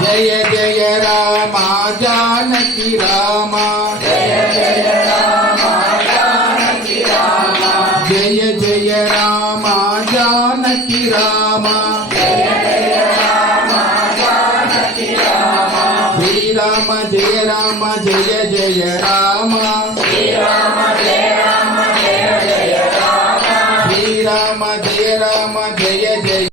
Jai Jai Ram Janaki Ram Jai Jai Ram Janaki Ram Jai Jai Ram Janaki Ram Jai Jai Ram Janaki Ram Shri Ram Jai Jai Ram Shri Ram Jai Jai Ram Shri Ram Jai Jai